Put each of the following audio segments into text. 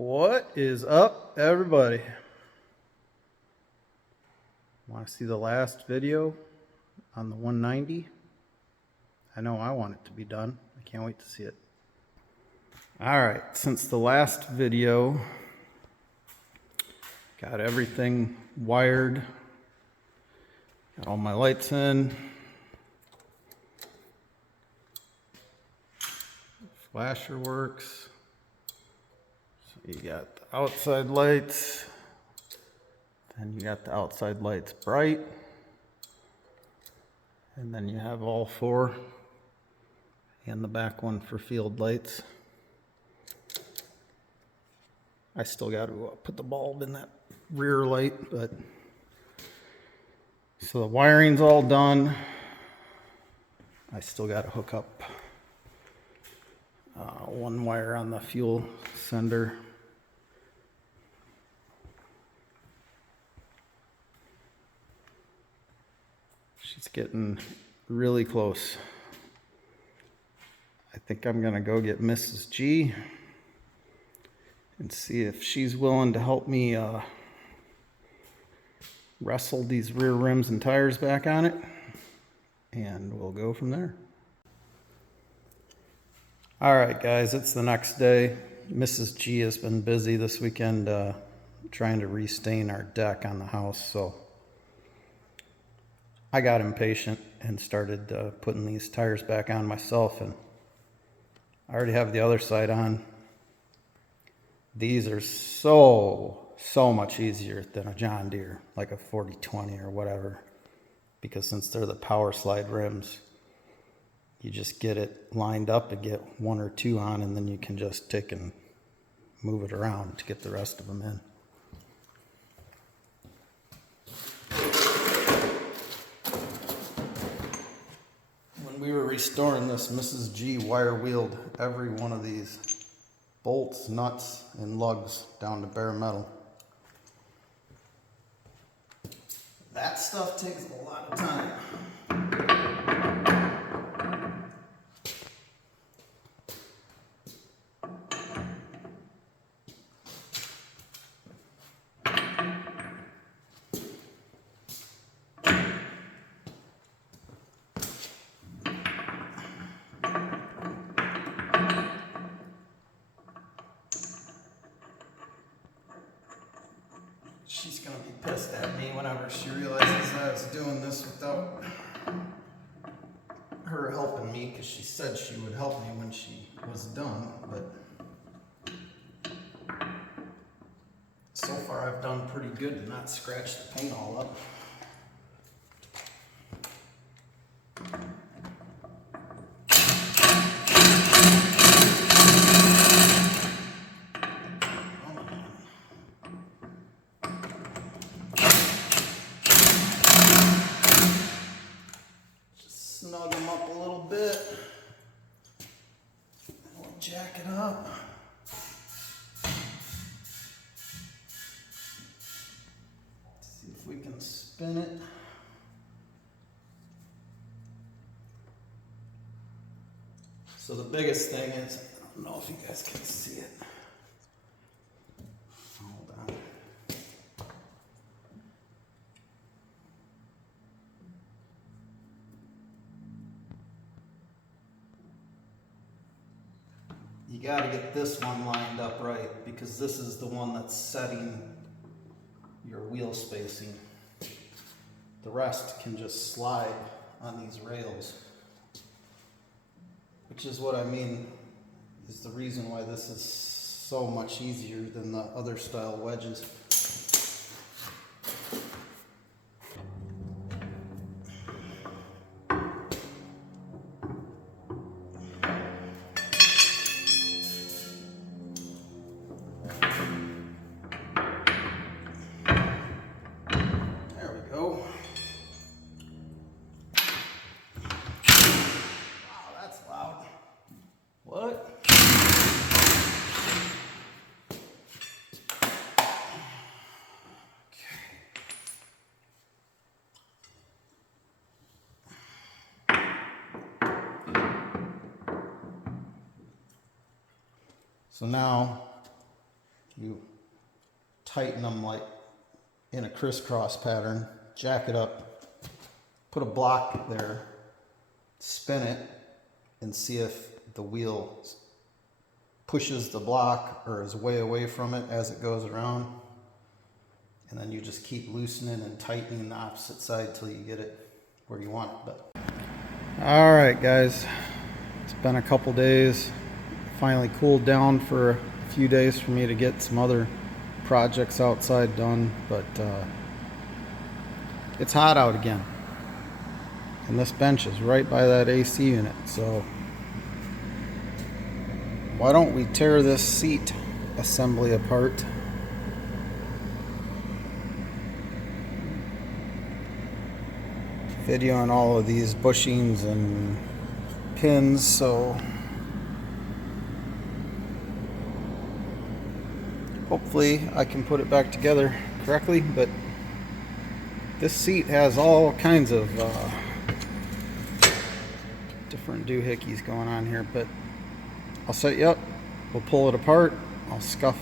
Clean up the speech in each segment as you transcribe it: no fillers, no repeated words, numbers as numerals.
What is up, everybody? Want to see the last video on the 190? I know I want it to be done. I can't wait to see it. All right, since the last video, got everything wired, got all my lights in, flasher works. So you got the outside lights, then you got the outside lights bright, and then you have all four and the back one for field lights. I still got to put the bulb in that rear light, but so the wiring's all done. I still got to hook up one wire on the fuel sender. She's getting really close. I think I'm gonna go get Mrs. G and see if she's willing to help me wrestle these rear rims and tires back on it, and we'll go from there. All right, guys, it's the next day. Mrs. G has been busy this weekend trying to restain our deck on the house, so I got impatient and started putting these tires back on myself, and I already have the other side on. These are so much easier than a John Deere, like a 4020 or whatever, because since they're the power slide rims, you just get it lined up and get one or two on, and then you can just take and move it around to get the rest of them in. When we were restoring this, Mrs. G wire wheeled every one of these bolts, nuts, and lugs down to bare metal. That stuff takes a lot of time. She's gonna be pissed at me whenever she realizes I was doing this without her helping me, because she said she would help me when she was done, but so far I've done pretty good to not scratch the paint all up. Snug them up a little bit, and we'll jack it up. See if we can spin it. So the biggest thing is, I don't know if you guys can see it. Hold on. You got to get this one lined up right, because this is the one that's setting your wheel spacing. The rest can just slide on these rails, which is what I mean is the reason why this is so much easier than the other style wedges. So now You tighten them like in a crisscross pattern, jack it up, put a block there, spin it, and see if the wheel pushes the block or is way away from it as it goes around. And then you just keep loosening and tightening the opposite side till you get it where you want it. But all right, guys, it's been a couple days. Finally cooled down for a few days for me to get some other projects outside done, but it's hot out again, and this bench is right by that AC unit, so why don't we tear this seat assembly apart. Videoing all of these bushings and pins, so hopefully I can put it back together correctly. But this seat has all kinds of different doohickeys going on here, but I'll set you up, we'll pull it apart, I'll scuff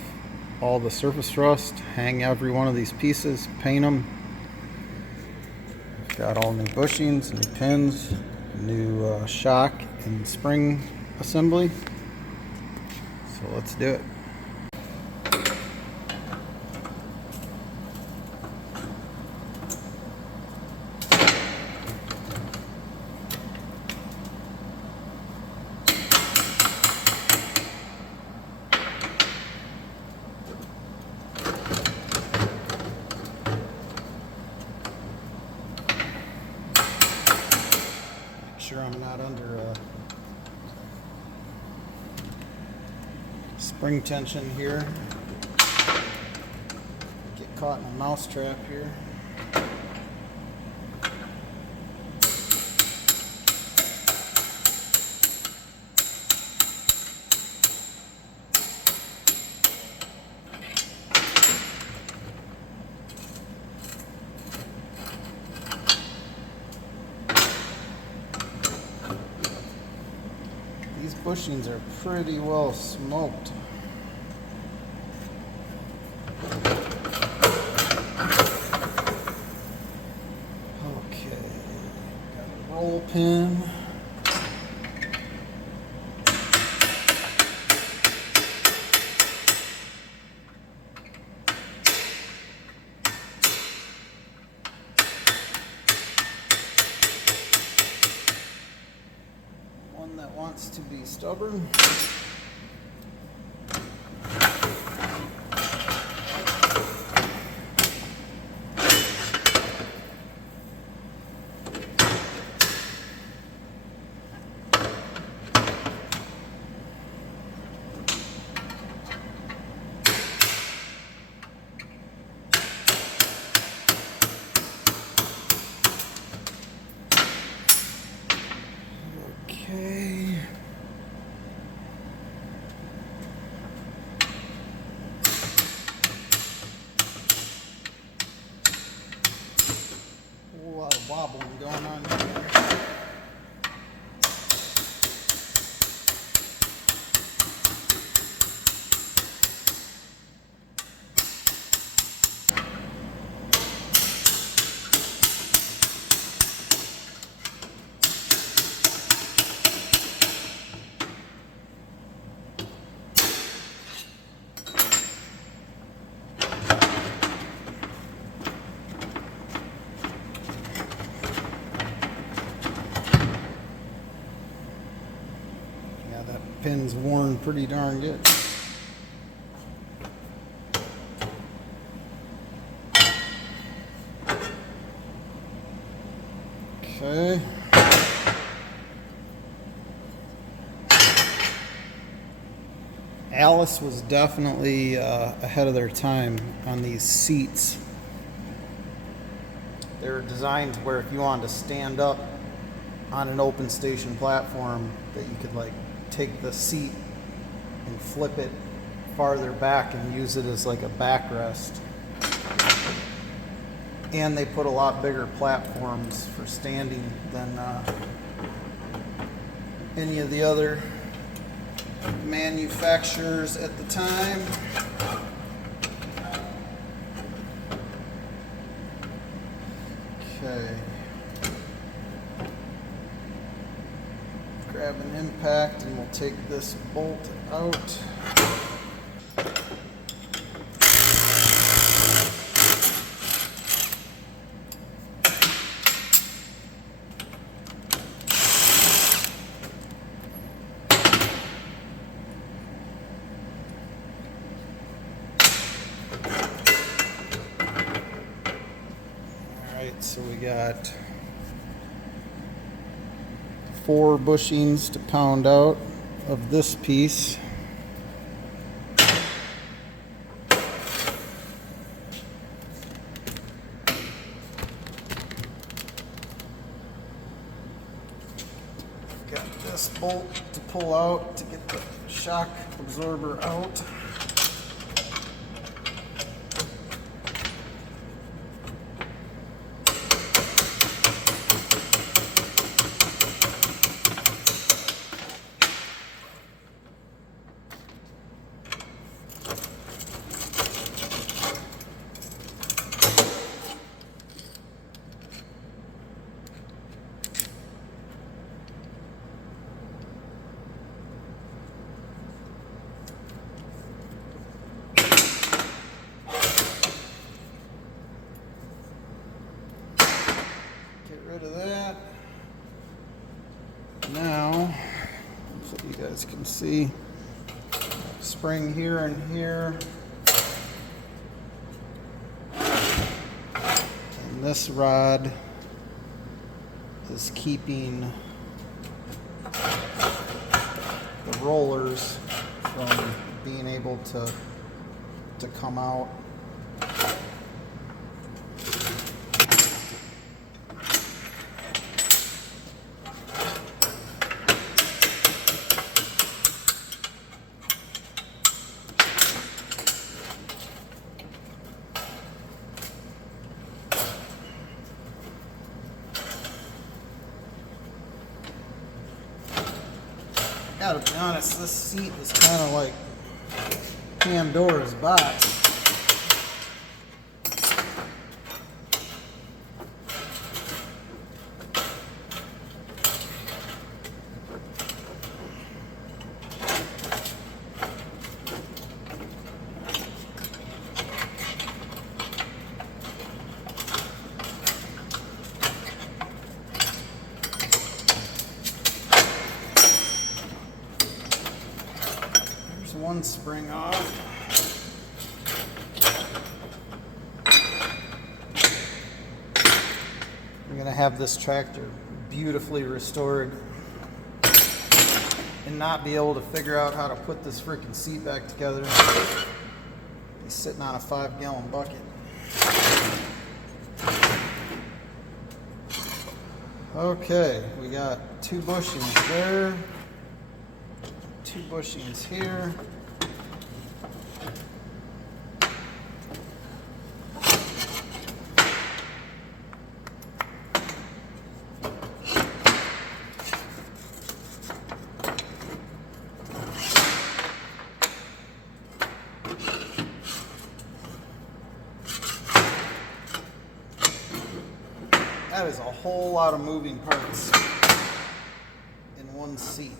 all the surface rust, hang every one of these pieces, paint them. Got all new bushings, new pins, new shock and spring assembly, so let's do it. Sure I'm not under a spring tension here. Get caught in a mouse trap here. These bushings are pretty well smoked. Okay, got a roll pin. That wants to be stubborn. Okay. A lot of wobbling going on here. That pin's worn pretty darn good. Okay. Allis was definitely ahead of their time on these seats. They were designed to where if you wanted to stand up on an open station platform, that you could like take the seat and flip it farther back and use it as like a backrest. And they put a lot bigger platforms for standing than any of the other manufacturers at the time. Okay. Grab an impact and we'll take this bolt out. Alright, so we got 4 bushings to pound out of this piece. Got this bolt to pull out to get the shock absorber out. Rid of that. Now, so you guys can see, spring here and here. And this rod is keeping the rollers from being able to come out. Gotta be honest, this seat is kind of like Pandora's box. One spring off. I'm gonna have this tractor beautifully restored and not be able to figure out how to put this freaking seat back together. He's sitting on a 5-gallon bucket. Okay, we got 2 bushings there, 2 bushings here. That is a whole lot of moving parts in one seat.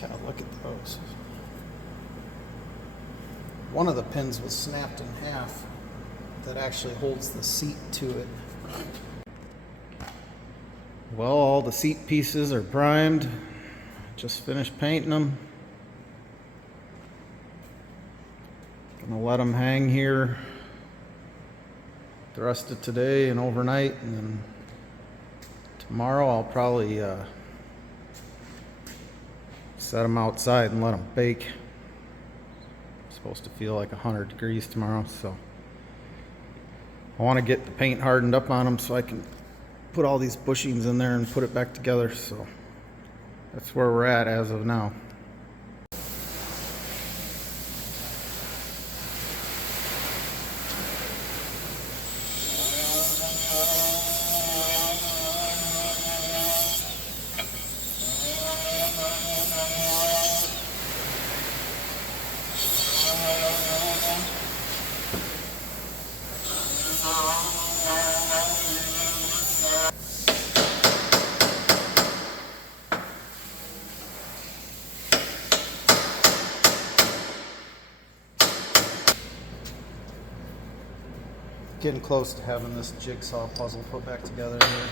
God, look at those. One of the pins was snapped in half that actually holds the seat to it. Well, all the seat pieces are primed. Just finished painting them. Gonna let them hang here the rest of today and overnight, and then tomorrow I'll probably set them outside and let them bake. Supposed to feel like 100 degrees tomorrow, so I want to get the paint hardened up on them so I can put all these bushings in there and put it back together. So that's where we're at as of now. Getting close to having this jigsaw puzzle put back together here.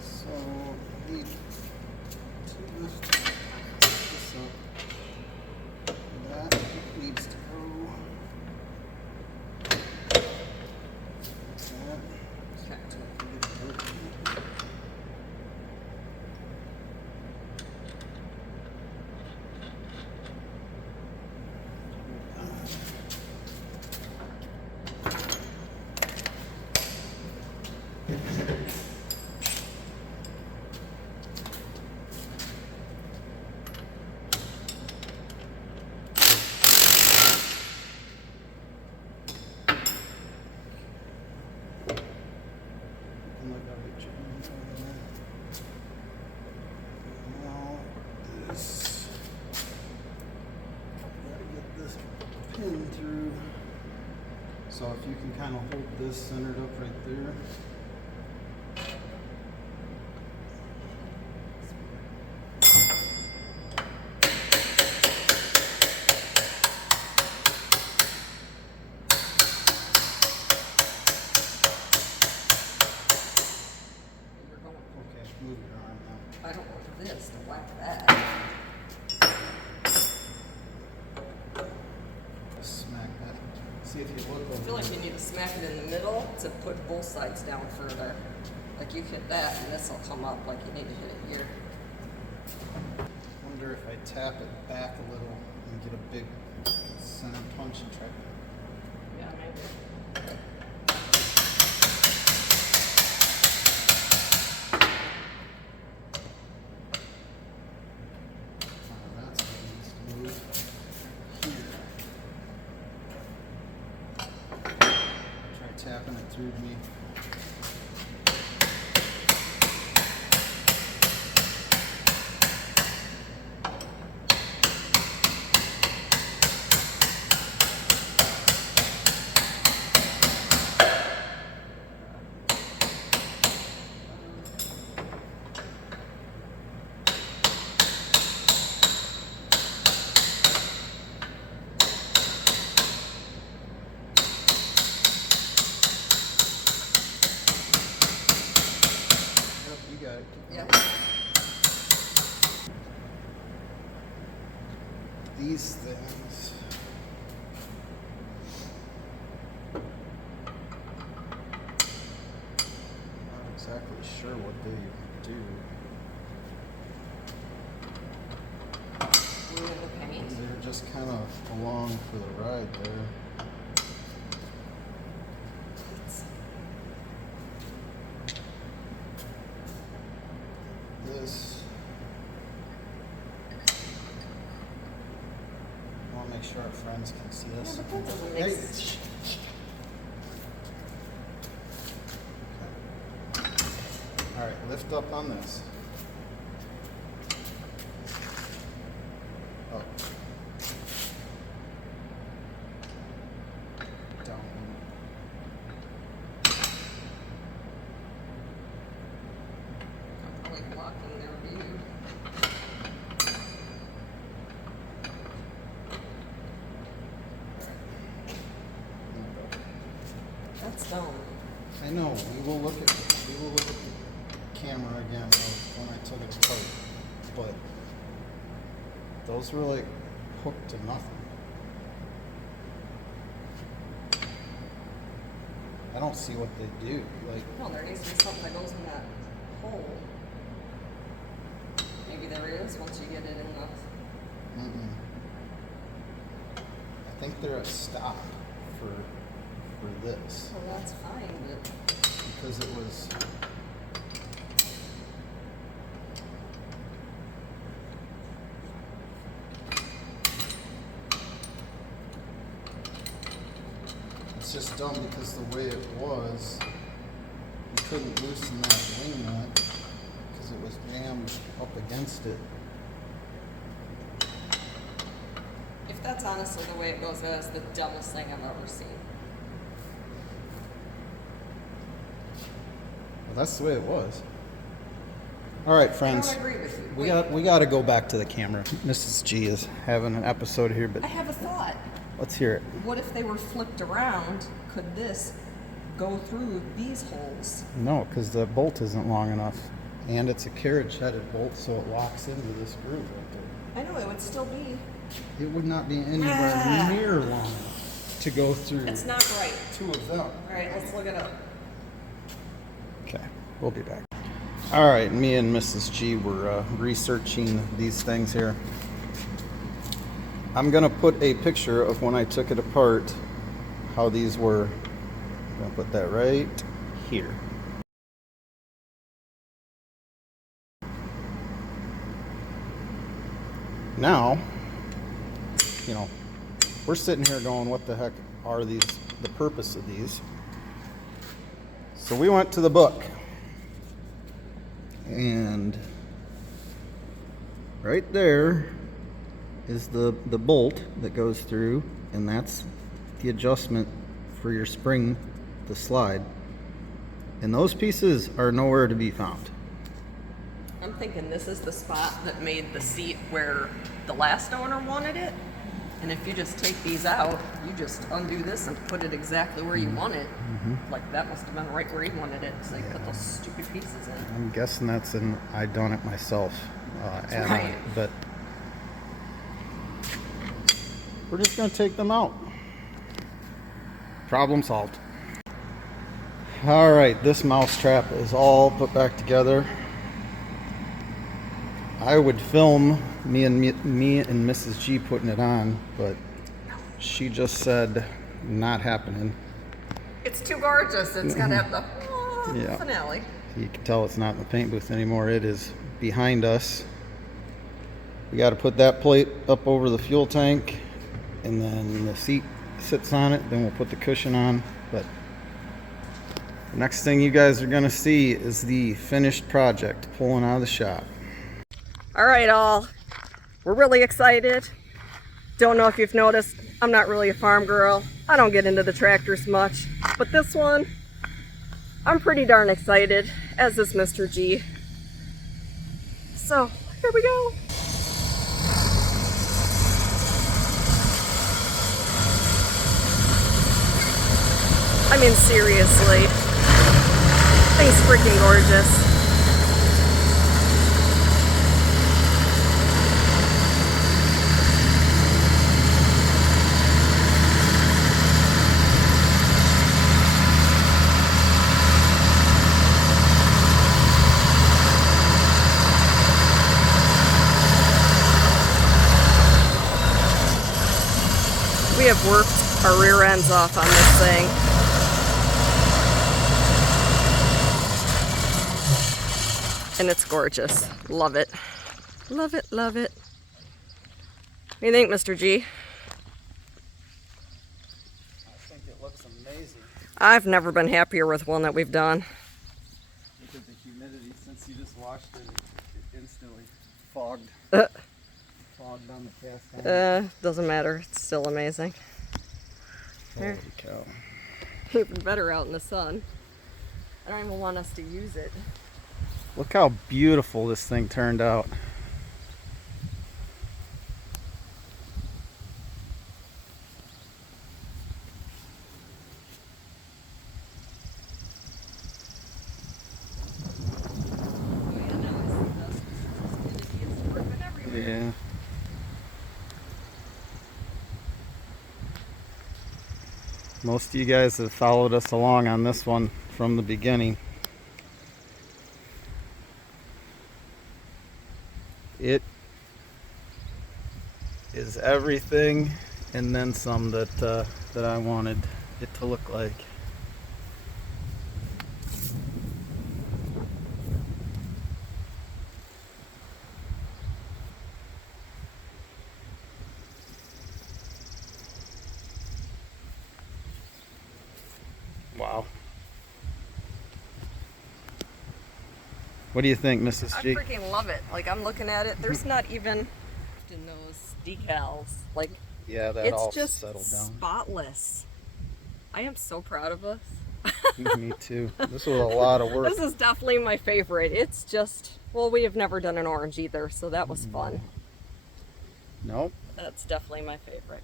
So I need to lift this up. That needs to go. Pin through. So if you can kind of hold this centered up right there. Okay, move your arm now. I don't want this to whack that. Smack that. See if you look over. I feel like you need to smack it in the middle to put both sides down further. Like you hit that and this will come up like you need to hit it here. Wonder if I tap it back a little and get a big center punch and try. Yeah, maybe. That's what needs to move here. Try tapping it through me. Yeah. These things. Not exactly sure what they do. Glue in the paint. They're just kind of along for the ride there. This. I want to make sure our friends can see us. Yeah, but that doesn't make sense. All right, lift up on this. Up. Down. I'm probably blocking their view. That's dumb. I know. We will look at the camera again of when I took it apart, but those were like hooked to nothing. I don't see what they do. Like, No, there needs to be something that goes in that hole. Maybe there is once you get it in the. mm-mm. I think they're a stop for this Well, that's fine, but because it was. It's just dumb because the way it was, you couldn't loosen that wing nut because it was jammed up against it. if that's honestly the way it goes, that's the dumbest thing I've ever seen. Well, that's the way it was. All right, I friends. don't agree with you. We got to go back to the camera. Mrs. G is having an episode here, but I have a thought. let's hear it. What if they were flipped around? Could this go through these holes? No, because the bolt isn't long enough. And it's a carriage-headed bolt, so it locks into this groove right there. I know, it would still be. It would not be anywhere near long enough to go through It's not right. two of them. All right, let's look it up. Okay, we'll be back. All right, me and Mrs. G were researching these things here. I'm gonna put a picture of when I took it apart, how these were. I'm gonna put that right here. Now, you know, we're sitting here going, what the heck are these, the purpose of these? So we went to the book. And right there is the bolt that goes through, and that's the adjustment for your spring to slide. And those pieces are nowhere to be found. I'm thinking this is the spot that made the seat where the last owner wanted it. And if you just take these out, you just undo this and put it exactly where you want it. Like that must have been right where he wanted it, so they put those stupid pieces in. I'm guessing that's an I done it myself add-on, right. but we're just gonna take them out. Problem solved. All right, this mousetrap is all put back together. I would film me and Mrs. G putting it on, but she just said not happening. It's too gorgeous. It's got to have the Yeah. finale. You can tell it's not in the paint booth anymore. It is behind us. We got to put that plate up over the fuel tank, and then the seat sits on it. Then we'll put the cushion on. But the next thing you guys are gonna see is the finished project pulling out of the shop. All right, all. We're really excited. Don't know if you've noticed, I'm not really a farm girl. I don't get into the tractors much. But this one, I'm pretty darn excited, as is Mr. G. So, here we go. I mean, seriously. Thing's freaking gorgeous. We have worked our rear ends off on this thing. And it's gorgeous. Love it. Love it, love it. What do you think, Mr. G? I think it looks amazing. I've never been happier with one that we've done. Look at the humidity. Since you just washed it, it instantly fogged. Fogged on the cast iron. Doesn't matter. It's still amazing. Holy cow. Even better out in the sun. I don't even want us to use it. Look how beautiful this thing turned out. Yeah. Most of you guys have followed us along on this one from the beginning. It is everything and then some that I wanted it to look like. Wow. What do you think, Mrs. I G? freaking love it. Like, I'm looking at it. There's not even in those decals. Like, Yeah, that it's all just settled down. spotless. I am so proud of us. Me too. This was a lot of work. This is definitely my favorite. It's just, well, we have never done an orange either, so that was fun. Nope. That's definitely my favorite.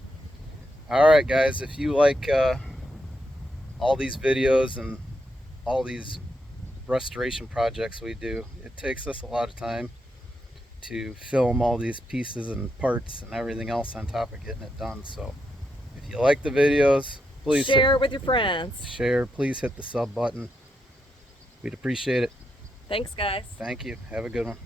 All right, guys, if you like all these videos and all these restoration projects we do, it takes us a lot of time to film all these pieces and parts and everything else on top of getting it done. So if you like the videos, please Share it with your friends. share. Please hit the sub button. We'd appreciate it. Thanks, guys. Thank you. Have a good one.